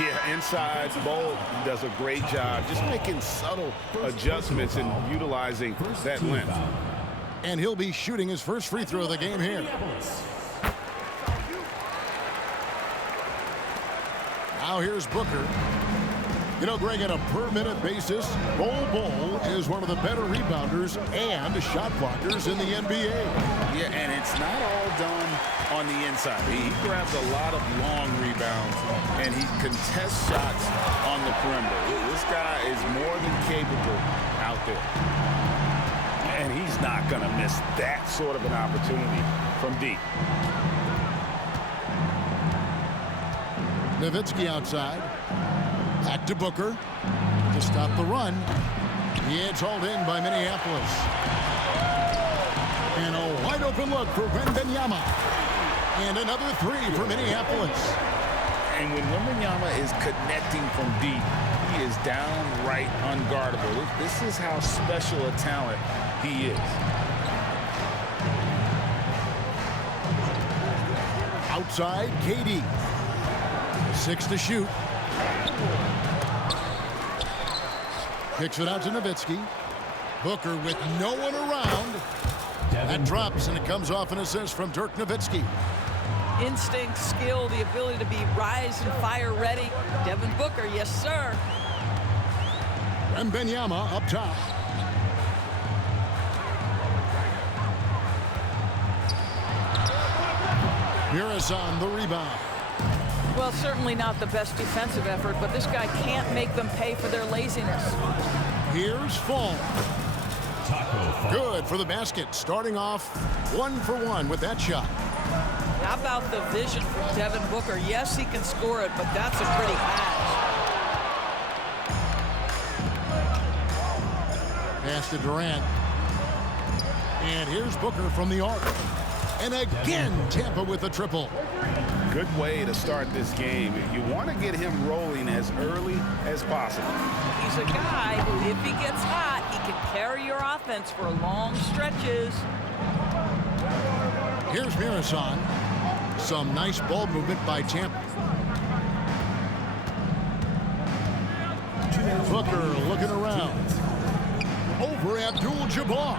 Yeah, inside, Bol does a great job just making subtle adjustments and utilizing that length. And he'll be shooting his first free throw of the game here. Now here's Booker. You know, Greg, on a per-minute basis, Bol is one of the better rebounders and shot blockers in the NBA. Yeah, and it's not all done on the inside. He grabs a lot of long rebounds, and he contests shots on the perimeter. This guy is more than capable out there. And he's not going to miss that sort of an opportunity from deep. Nowitzki outside. Back to Booker to stop the run. It's hauled in by Minneapolis. And a wide open look for Wembanyama. And another three for Minneapolis. And when Wembanyama is connecting from deep, he is downright unguardable. This is how special a talent he is. Outside, KD. 6 to shoot. Kicks it out to Nowitzki. Booker with no one around. That drops, and it comes off an assist from Dirk Nowitzki. Instinct, skill, the ability to be rise and fire ready. Devin Booker, yes, sir. Wembanyama up top. Muresan the rebound. Well, certainly not the best defensive effort, but this guy can't make them pay for their laziness. Here's Fall. Good for the basket. Starting off 1 for 1 with that shot. How about the vision from Devin Booker? Yes, he can score it, but that's a pretty pass. Pass to Durant. And here's Booker from the arc. And again, Tampa with the triple. Good way to start this game. You want to get him rolling as early as possible. He's a guy who, if he gets hot, he can carry your offense for long stretches. Here's Muresan. Some nice ball movement by Tampa. Booker looking around. Over Abdul-Jabbar.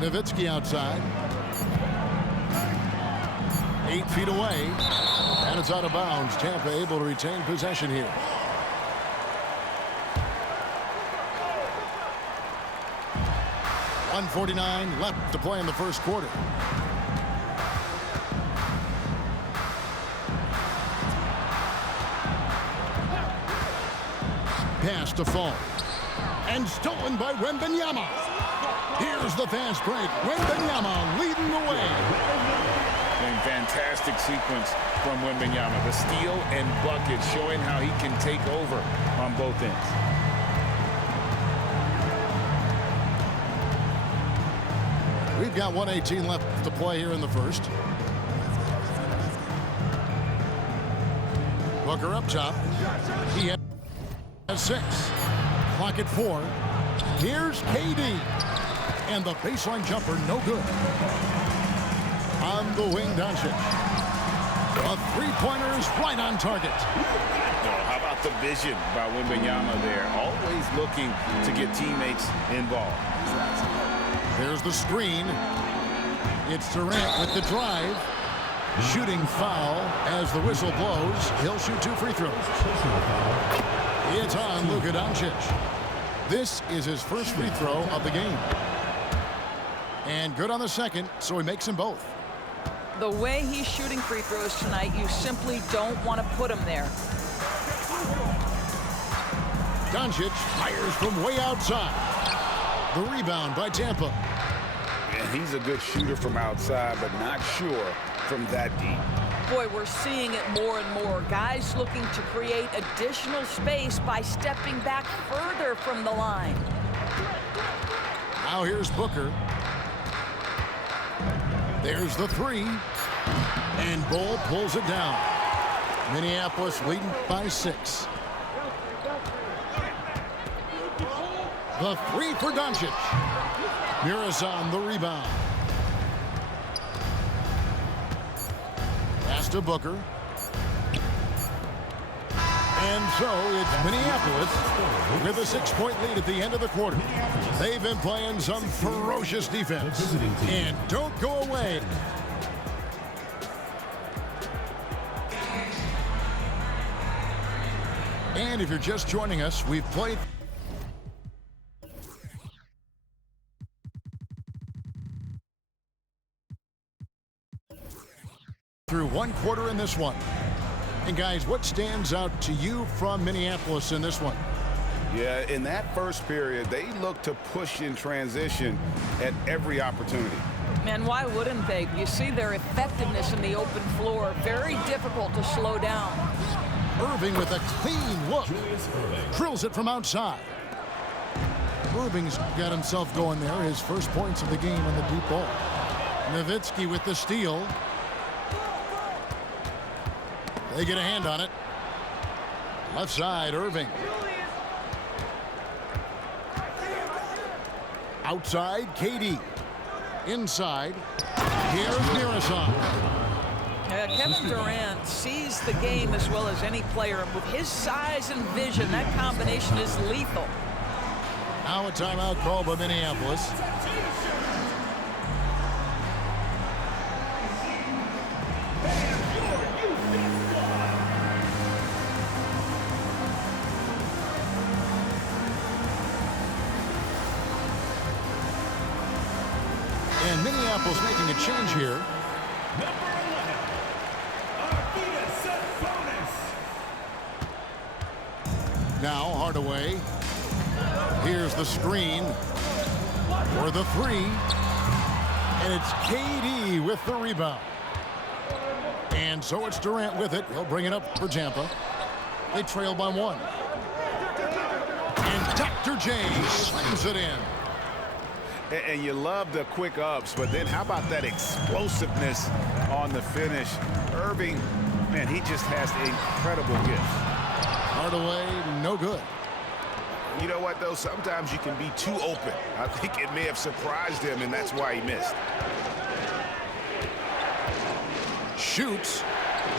Nowitzki outside. 8 feet away. And it's out of bounds. Tampa able to retain possession here. .149 left to play in the first quarter. Pass to Fall. And stolen by Wembanyama. Here's the fast break. Wembanyama leading the way. And fantastic sequence from Wembanyama. The steal and bucket showing how he can take over on both ends. We've got 1:18 left to play here in the first. Booker up top. He has 6. Clock at 4. Here's KD. And the baseline jumper, no good. On the wing, Doncic. A three-pointer is right on target. How about the vision by Wembanyama there? Always looking to get teammates involved. There's the screen. It's Durant with the drive. Shooting foul as the whistle blows. He'll shoot 2 free throws. It's on Luka Doncic. This is his first free throw of the game. And good on the second, so he makes them both. The way he's shooting free throws tonight, you simply don't want to put him there. Doncic fires from way outside. The rebound by Tampa. And he's a good shooter from outside, but not sure from that deep. Boy, we're seeing it more and more. Guys looking to create additional space by stepping back further from the line. Now here's Booker. There's the 3. And Bol pulls it down. Minneapolis leading by 6. The 3 for Doncic. Muresan the rebound. Pass to Booker. so it's Minneapolis with a 6-point lead at the end of the quarter. They've been playing some ferocious defense. And don't go away. And if you're just joining us, we've played through one quarter in this one. And guys, what stands out to you from Minneapolis in this one? Yeah, in that first period, they looked to push in transition at every opportunity. And why wouldn't they? You see their effectiveness in the open floor. Very difficult to slow down. Irving with a clean look. Drills it from outside. Irving's got himself going there. His first points of the game on the deep ball. Nowitzki with the steal. They get a hand on it. Left side, Irving. Outside, KD. Inside, here's Miroslav. Kevin Durant sees the game as well as any player. And with his size and vision, that combination is lethal. Now a timeout called by Minneapolis. And Minneapolis making a change here. Number 11, Arvydas Sabonis. Now Hardaway. Here's the screen for the three. And it's KD with the rebound. And so it's Durant with it. He'll bring it up for Tampa. They trail by one. And Dr. J slams it in. And you love the quick ups, but then how about that explosiveness on the finish? Irving, man, he just has incredible gifts. Hardaway, no good. You know what, though? Sometimes you can be too open. I think it may have surprised him, and that's why he missed. Shoots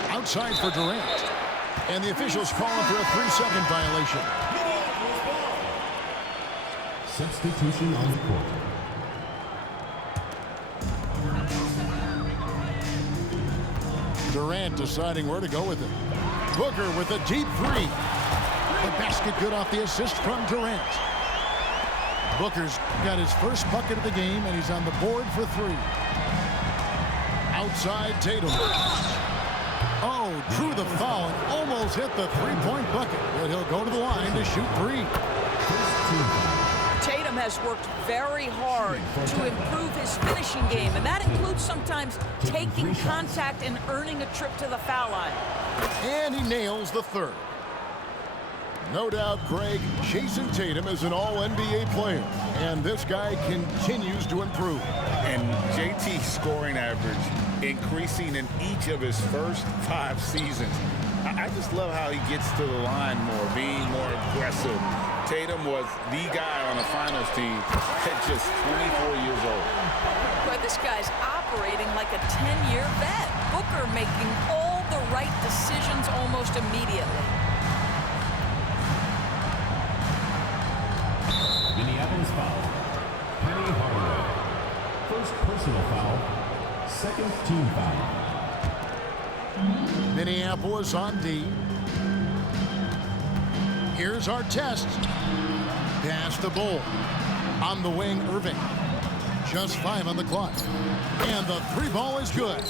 outside for Durant. And the officials calling for a 3-second violation. Substitution on the court. Durant deciding where to go with it. Booker with a deep three. The basket good off the assist from Durant. Booker's got his first bucket of the game, and he's on the board for three. Outside Tatum. Oh, drew the foul and almost hit the three-point bucket. But he'll go to the line to shoot three. Tatum has worked very hard to improve his finishing game, and that includes sometimes taking contact and earning a trip to the foul line. And he nails the third. No doubt, Greg, Jason Tatum is an all-NBA player, and this guy continues to improve. And JT's scoring average increasing in each of his first 5 seasons. I just love how he gets to the line more, being more aggressive. Tatum was the guy on the finals team at just 24 years old. But this guy's operating like a 10-year vet. Booker making all the right decisions almost immediately. Minneapolis foul. Penny Hardaway. First personal foul. Second team foul. Minneapolis on D. Here's our test. Pass the Bull. On the wing, Irving. Just 5 on the clock. And the three ball is good.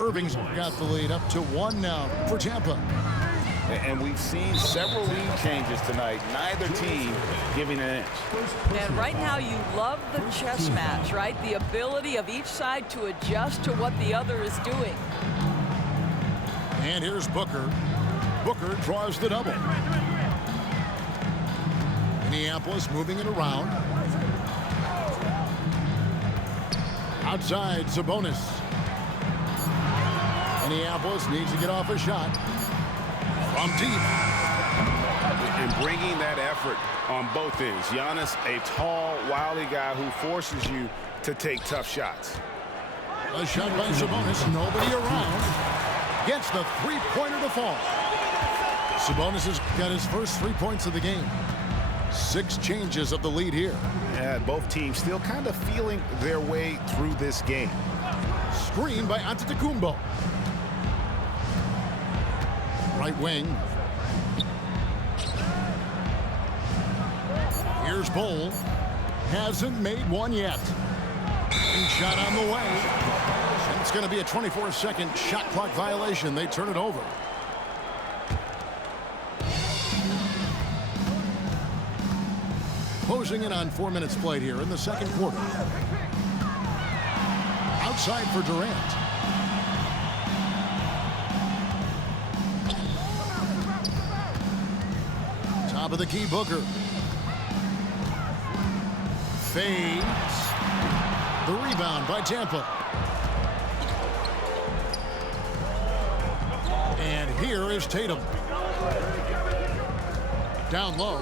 Irving's got the lead up to 1 now for Tampa. And we've seen several lead changes tonight. Neither team giving an inch. And right now you love the chess match, right? The ability of each side to adjust to what the other is doing. And here's Booker. Booker draws the double. Minneapolis moving it around. Outside, Sabonis. Minneapolis needs to get off a shot. From deep. And bringing that effort on both ends. Giannis, a tall, wily guy who forces you to take tough shots. A shot by Sabonis. Nobody around. Gets the three-pointer to fall. Sabonis has got his first 3 points of the game. 6 changes of the lead here. Yeah, both teams still kind of feeling their way through this game. Screen by Antetokounmpo. Right wing. Here's Bol. Hasn't made one yet. And shot on the way. And it's going to be a 24-second shot clock violation. They turn it over. Closing in on 4 minutes played here in the second quarter. Outside for Durant. Top of the key, Booker. Fades. The rebound by Tampa. And here is Tatum. Down low.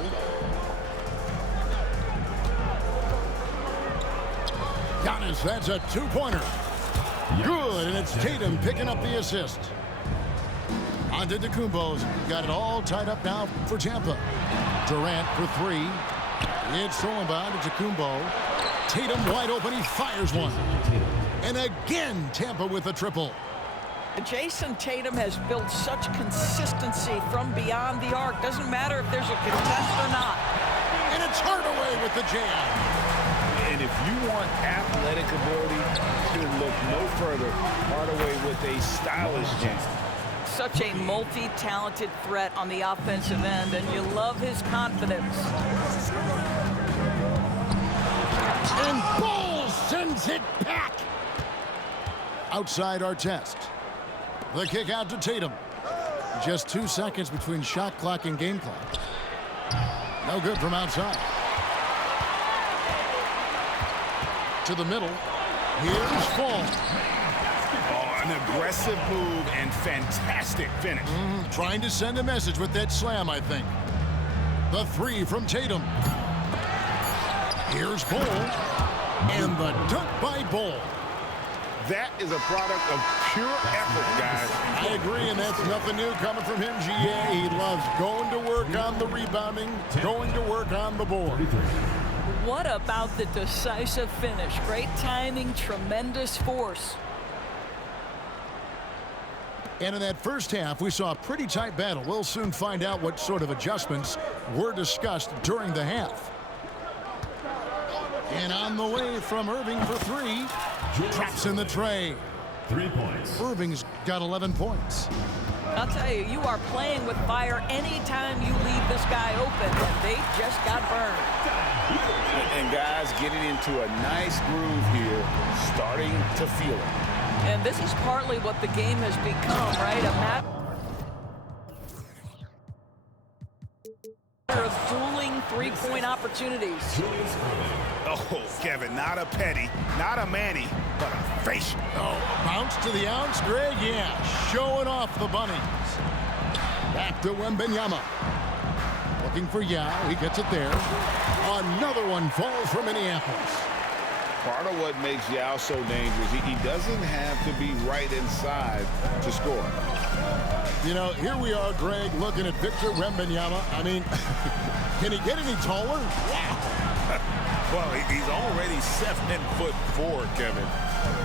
Giannis, that's a two-pointer. Good, and it's Tatum picking up the assist. Antetokounmpo's got it all tied up now for Tampa. Durant for 3. It's thrown by Antetokounmpo. Tatum wide open, he fires one. And again, Tampa with a triple. Jason Tatum has built such consistency from beyond the arc. Doesn't matter if there's a contest or not. And it's Hardaway with the jam. And if you want athletic ability, you look no further. Hardaway with a stylish jam. Such a multi-talented threat on the offensive end, and you love his confidence. And Bol sends it back. Outside Artest. The kick out to Tatum. Just 2 seconds between shot clock and game clock. No good from outside. To the middle. Here's Fall. Oh, an aggressive move and fantastic finish. Trying to send a message with that slam, I think. The 3 from Tatum. Here's Bol. And the dunk by Bol. That is a product of pure effort, guys. I agree, and that's nothing new coming from him, GA. He loves going to work on the rebounding, going to work on the board. What about the decisive finish? Great timing, tremendous force. And in that first half, we saw a pretty tight battle. We'll soon find out what sort of adjustments were discussed during the half. And on the way from Irving for 3. Traps in the tray. 3 points. Irving's got 11 points. I'll tell you, you are playing with fire anytime you leave this guy open, and they just got burned. And guys getting into a nice groove here, starting to feel it. And this is partly what the game has become, right? A matter of dueling three-point opportunities. Oh, Kevin, not a Petty, not a Manny, but a facial. Oh, bounce to the ounce, Greg? Yeah, showing off the bunnies. Back to Wembanyama. Looking for Yao. He gets it there. Another one falls for Minneapolis. Part of what makes Yao so dangerous, he doesn't have to be right inside to score. You know, here we are, Greg, looking at Victor Wembanyama. I mean, can he get any taller? Well, he's already 7'4", Kevin.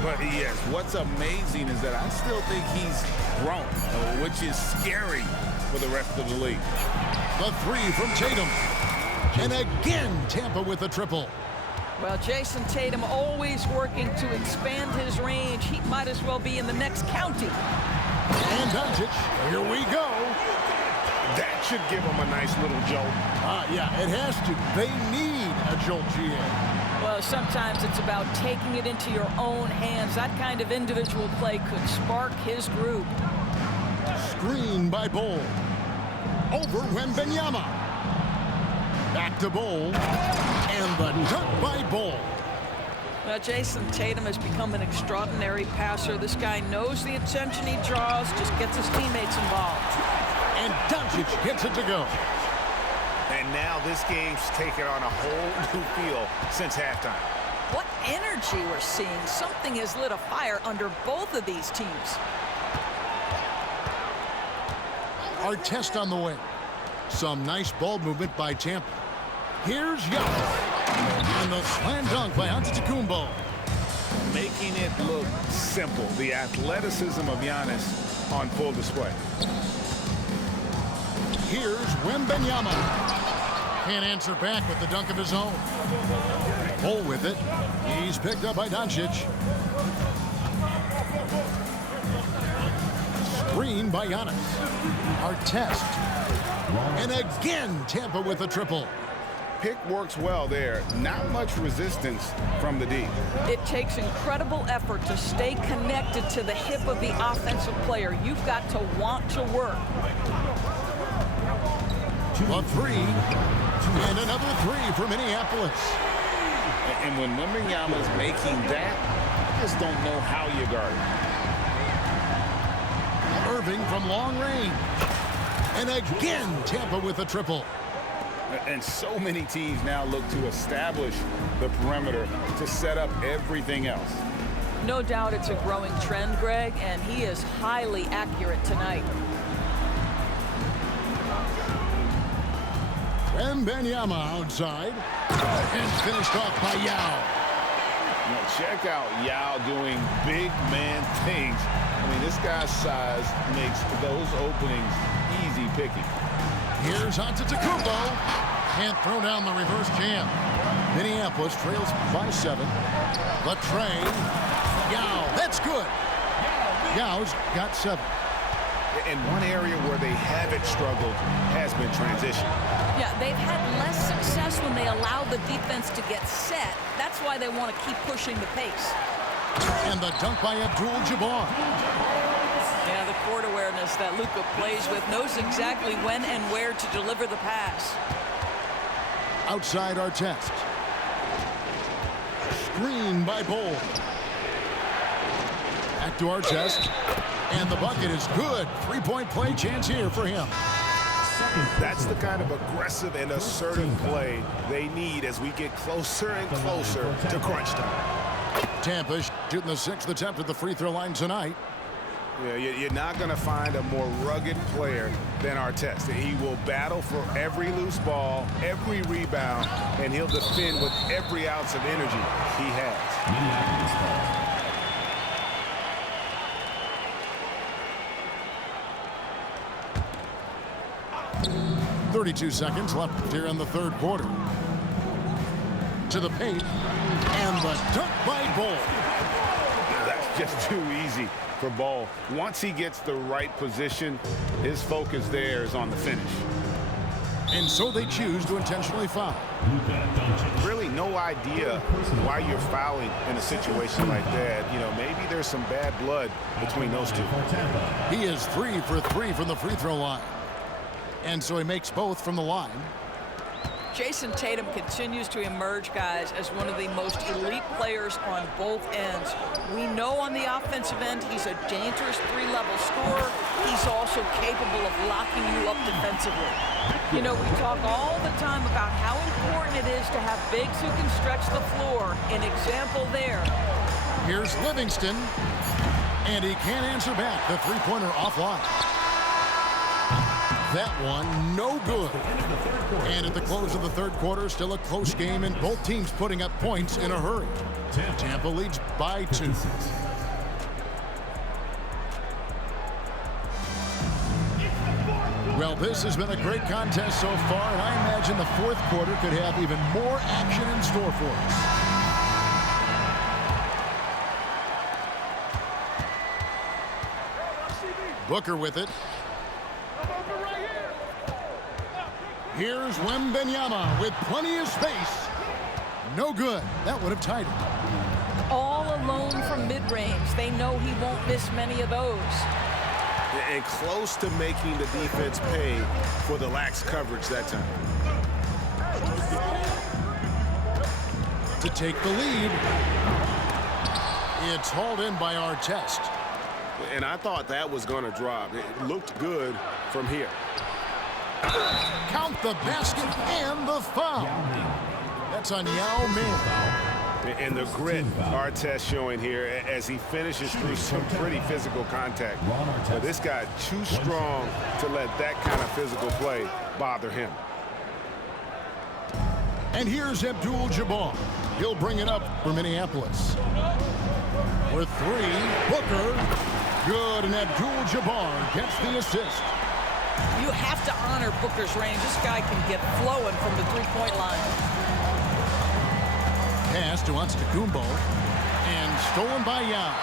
But yes, what's amazing is that I still think he's grown, which is scary for the rest of the league. The 3 from Tatum. And again, Tampa with a triple. Well, Jason Tatum always working to expand his range. He might as well be in the next county. And Doncic, here we go. That should give him a nice little jolt. Yeah, it has to. They need a jolt, GA. Well, sometimes it's about taking it into your own hands. That kind of individual play could spark his group. Screen by Bol. Over Wembanyama. Back to Bol. And the dunk by Bol. Well, Jason Tatum has become an extraordinary passer. This guy knows the attention he draws, just gets his teammates involved. And Doncic gets it to go. And now this game's taken on a whole new feel since halftime. What energy we're seeing. Something has lit a fire under both of these teams. Artest on the wing. Some nice ball movement by Tampa. Here's Giannis. And the slam dunk by Antetokounmpo. Making it look simple. The athleticism of Giannis on full display. Here's Wembanyama. Can't answer back with the dunk of his own. Bol with it. He's picked up by Doncic. Screen by Giannis. Artest. And again, Tampa with a triple. Pick works well there. Not much resistance from the D. It takes incredible effort to stay connected to the hip of the offensive player. You've got to want to work. A three. And another three for Minneapolis. And when Wembanyama is making that, I just don't know how you guard it. Irving from long range. And again, Tampa with a triple. And so many teams now look to establish the perimeter to set up everything else. No doubt it's a growing trend, Greg, and he is highly accurate tonight. Wembanyama outside. And finished off by Yao. Now check out Yao doing big man things. I mean, this guy's size makes those openings easy picking. Here's Antetokounmpo. Can't throw down the reverse jam. Minneapolis trails by 7. Latrey. Yao. That's good. Yao's got 7. And one area where they haven't struggled has been transition. Yeah, they've had less success when they allow the defense to get set. That's why they want to keep pushing the pace. And the dunk by Abdul-Jabbar. Yeah, the court awareness that Luka plays with, knows exactly when and where to deliver the pass. Outside Artest. Screen by Bol. Back to Artest. And the bucket is good. Three-point play chance here for him. That's the kind of aggressive and assertive play they need as we get closer and closer to crunch time. Tampa shooting the 6th attempt at the free throw line tonight. Yeah, you're not going to find a more rugged player than Artest. He will battle for every loose ball, every rebound, and he'll defend with every ounce of energy he has. 32 seconds left here in the third quarter. To the paint. And the dunk by Bol. That's just too easy for Bol. Once he gets the right position, his focus there is on the finish. And so they choose to intentionally foul. Really no idea why you're fouling in a situation like that. You know, maybe there's some bad blood between those two. He is 3 for 3 from the free throw line. And so he makes both from the line. Jason Tatum continues to emerge, guys, as one of the most elite players on both ends. We know on the offensive end he's a dangerous three-level scorer. He's also capable of locking you up defensively. You know, we talk all the time about how important it is to have bigs who can stretch the floor. An example there. Here's Livingston. And he can't answer back. The three-pointer offline. That one, no good. And at the close of the third quarter, still a close game, and both teams putting up points in a hurry. Tampa leads by 2. Well, this has been a great contest so far, and I imagine the fourth quarter could have even more action in store for us. Booker with it. Here's Wembanyama with plenty of space. No good. That would have tied it. All alone from mid-range. They know he won't miss many of those. And close to making the defense pay for the lax coverage that time. To take the lead. It's hauled in by Artest. And I thought that was going to drop. It looked good from here. Count the basket and the foul. That's on Yao Ming. And the grit Artest showing here as he finishes through some pretty physical contact. But this guy too strong to let that kind of physical play bother him. And here's Abdul-Jabbar. He'll bring it up for Minneapolis. For three, Booker. Good, and Abdul-Jabbar gets the assist. You have to honor Booker's range. This guy can get flowing from the three-point line. Pass to Antetokounmpo, and stolen by Yao.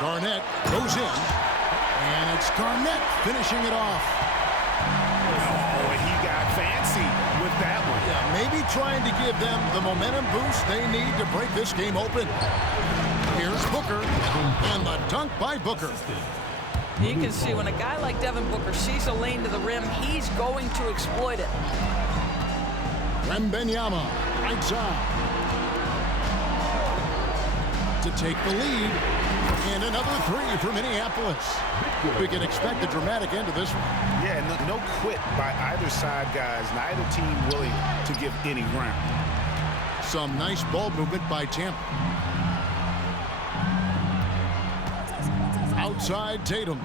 Garnett goes in, and it's Garnett finishing it off. Oh, he got fancy with that one. Yeah, maybe trying to give them the momentum boost they need to break this game open. Here's Booker, and the dunk by Booker. You can see when a guy like Devin Booker sees a lane to the rim, he's going to exploit it. Wembanyama, right side. To take the lead, and another three for Minneapolis. We can expect a dramatic end to this one. Yeah, no quit by either side, guys. Neither team willing to give any ground. Some nice ball movement by Tampa. Outside Tatum.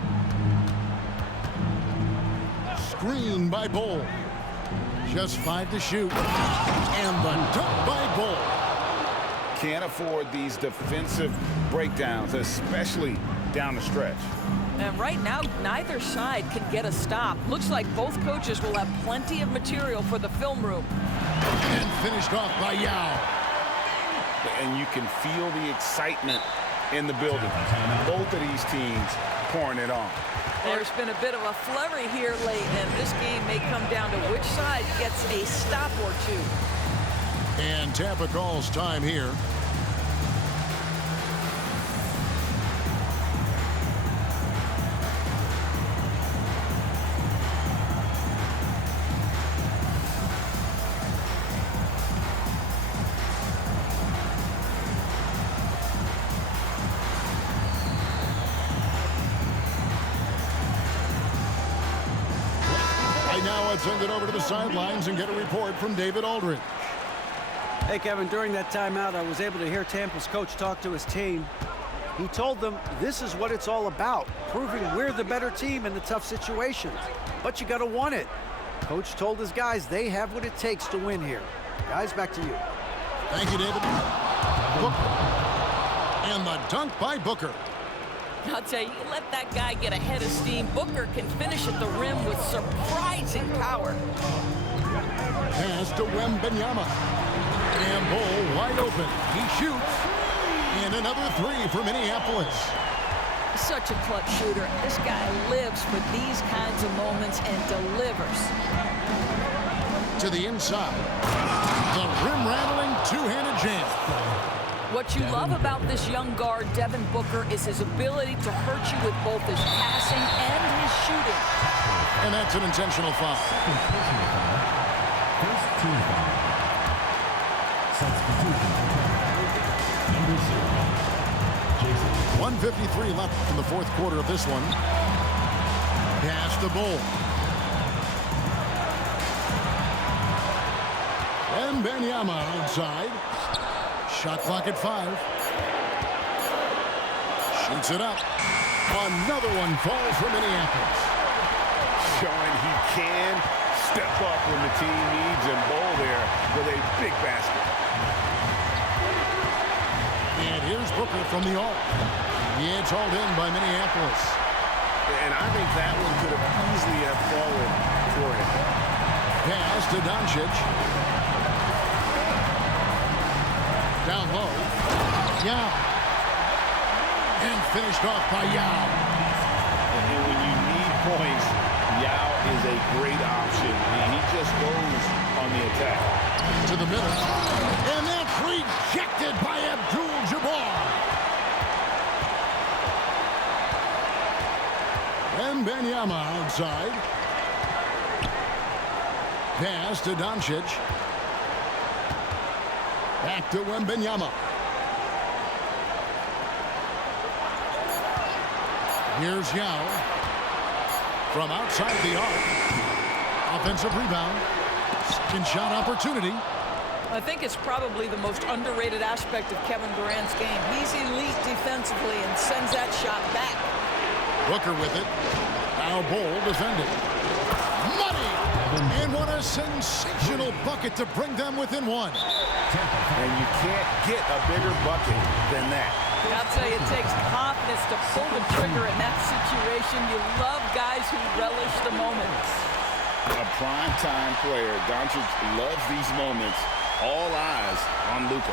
Screen by Bol. Just 5 to shoot. And the dunk by Bol. Can't afford these defensive breakdowns, especially down the stretch. And right now, neither side can get a stop. Looks like both coaches will have plenty of material for the film room. And finished off by Yao. And you can feel the excitement in the building. Both of these teams pouring it on. There's been a bit of a flurry here late, and this game may come down to which side gets a stop or two. And Tampa calls time here. Now let's send it over to the sidelines and get a report from David Aldridge. Hey, Kevin, during that timeout, I was able to hear Tampa's coach talk to his team. He told them this is what it's all about, proving we're the better team in the tough situations. But you got to want it. Coach told his guys they have what it takes to win here. Guys, back to you. Thank you, David. Booker. And the dunk by Booker. I'll tell you, let that guy get a head of steam. Booker can finish at the rim with surprising power. Pass to Wembanyama. And Bol wide open. He shoots. And another three for Minneapolis. Such a clutch shooter. This guy lives for these kinds of moments and delivers. To the inside. The rim-rattling two-handed jam. What you love about this young guard, Devin Booker, is his ability to hurt you with both his passing and his shooting. And that's an intentional foul. Second personal foul. First team foul. Substitution for Tampa. Number 0. Jason. 1:53 left in the fourth quarter of this one. Pass to Bol. Wembanyama outside. Shot clock at 5. Shoots it up. Another one falls for Minneapolis. Showing he can step up when the team needs him. Bol there with a big basket. And here's Booker from the arc. It's hauled in by Minneapolis. And I think that one could have easily have fallen for him. Pass to Doncic. Down low. Yao. And finished off by Yao. And when you need points, Yao is a great option. And he just goes on the attack. To the middle. And that's rejected by Abdul-Jabbar. Wembanyama outside. Pass to Doncic. Back to Wembanyama. Here's Yao. From outside the arc. Offensive rebound. Second shot opportunity. I think it's probably the most underrated aspect of Kevin Durant's game. He's elite defensively and sends that shot back. Booker with it. Now Bol defending. Money! And what a sensational bucket to bring them within one. And you can't get a bigger bucket than that. I'll tell you, it takes confidence to pull the trigger in that situation. You love guys who relish the moments. A prime-time player. Doncic loves these moments. All eyes on Luka.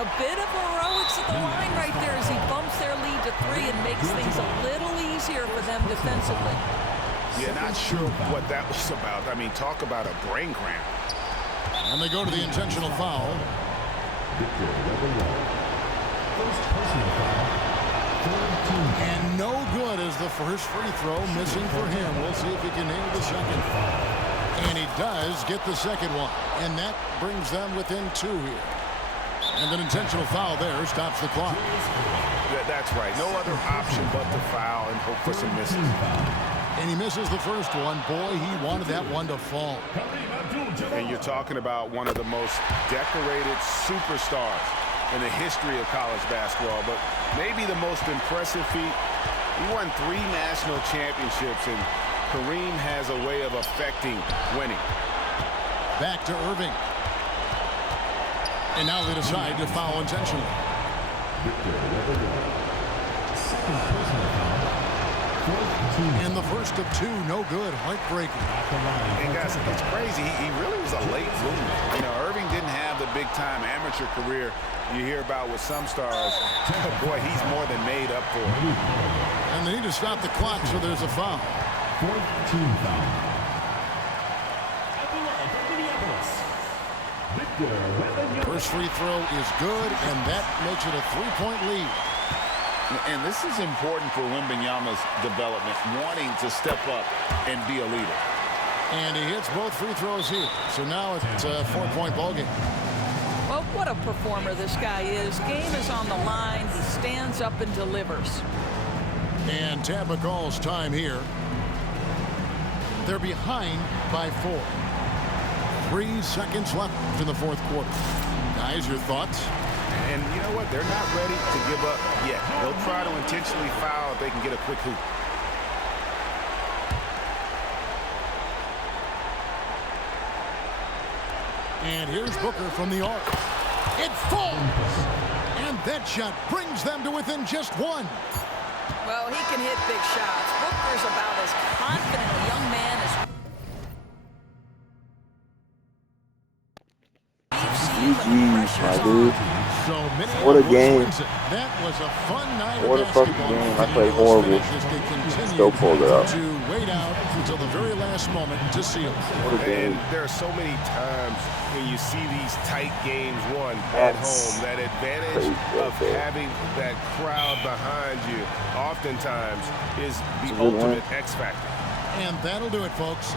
A bit of heroics at the line right there as he bumps their lead to 3 and makes things a little easier for them defensively. Yeah, not sure what that was about. I mean, talk about a brain cramp. And they go to the intentional foul. And no good as the first free throw missing for him. We'll see if he can nail the second. And he does get the second one. And that brings them within 2 here. And an intentional foul there stops the clock. That's right. No other option but to foul and hope for some misses. And he misses the first one. Boy, he wanted that one to fall. And you're talking about one of the most decorated superstars in the history of college basketball, but maybe the most impressive feat. He won 3 national championships, and Kareem has a way of affecting winning. Back to Irving. And now they decide to foul intentionally. And the first of 2, no good. Heartbreaking. And guys, it's crazy. He really was a late bloomer. You know, Irving didn't have the big-time amateur career you hear about with some stars. But boy, he's more than made up for it. And they need to stop the clock, so there's a foul. 4th team foul. First free throw is good, and that makes it a 3-point lead. And this is important for Wembanyama's development, wanting to step up and be a leader. And he hits both free throws here. So now it's a 4-point ballgame. Well, what a performer this guy is. Game is on the line. He stands up and delivers. And Tampa calls time here. They're behind by 4. 3 seconds left in the 4th quarter. Guys, your thoughts? And you know what? They're not ready to give up yet. They'll try to intentionally foul if they can get a quick hoop. And here's Booker from the arc. It falls! And that shot brings them to within just 1. Well, he can hit big shots. Booker's about as confident a young man as GG's, my dude. So what a game. That was a fun night. What a fucking game. I played horrible. Still pulled it up. To wait out until the very last moment to seal. What a game. And there are so many times when you see these tight games won at home, that advantage of having that crowd behind you oftentimes is the ultimate X factor. And that'll do it, folks.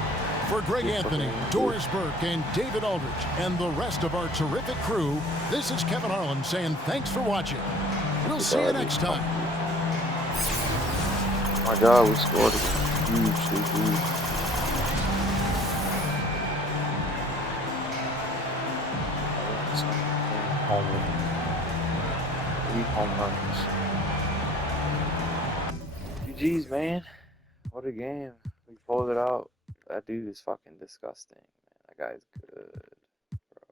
For Greg Anthony, Doris Burke, and David Aldridge, and the rest of our terrific crew, this is Kevin Harlan saying thanks for watching. We'll see you next time. Oh my God, we scored again. Huge. Home runs. GG's, man. What a game. We pulled it out. That dude is fucking disgusting, man. That guy's good, bro.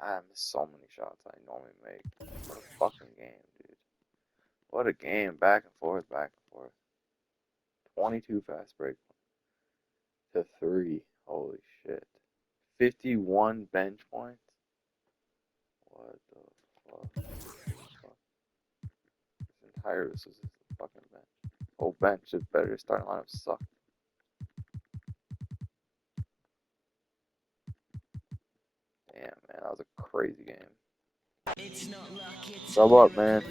I missed so many shots I normally make. What a fucking game, dude. What a game. Back and forth. 22 fast break to 3. Holy shit. 51 bench points. What the fuck? This is a fucking bench. Whole bench is better. Starting lineup sucked. Damn, man, that was a crazy game. Sub up, man.